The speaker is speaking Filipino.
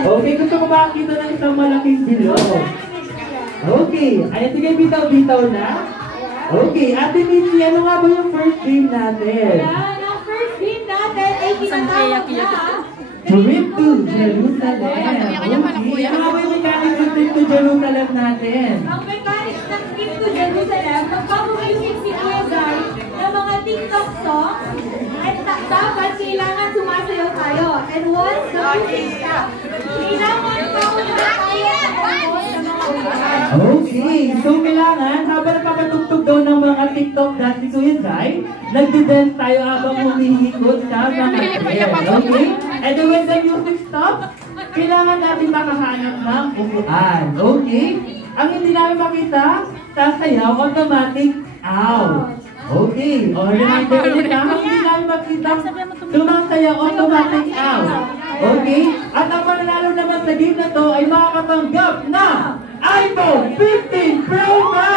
Okay, gusto ko makakita ng isang malaking bilog. Okay, ay sige, bitaw-bitaw na. Okay, Ate Mitzi, ano nga ba yung first game natin? Ang first game natin ay tinatawag na Trip to Jerusalem. Okay, ano nga ba yung mechanics ng Trip to Jerusalem natin? Ang mechanics ng Trip to Jerusalem, magpapamusic si Kuya Guy ng mga TikTok songs at dapat kailangan sumasayaw tayo. And once the music stops, kailangan mauna tayo at sa mga ulan. Okay, so kailangan, habang napapatugtog daw ng mga TikTok dance si Kuya Guy, nagdi-dance tayo habang humihikot sa mga chair. Okay? And then when the music stops, kailangan natin makahanap ng upuan. Okay? Ang hindi namin makita, sasayaw, automatic out. Okay. O, reminder ulit na, ang hindi namin makita, sumasayaw, automatic out. Okay? At ang mananalo naman sa game na to ay makakatanggap na iPhone 15 Pro Max!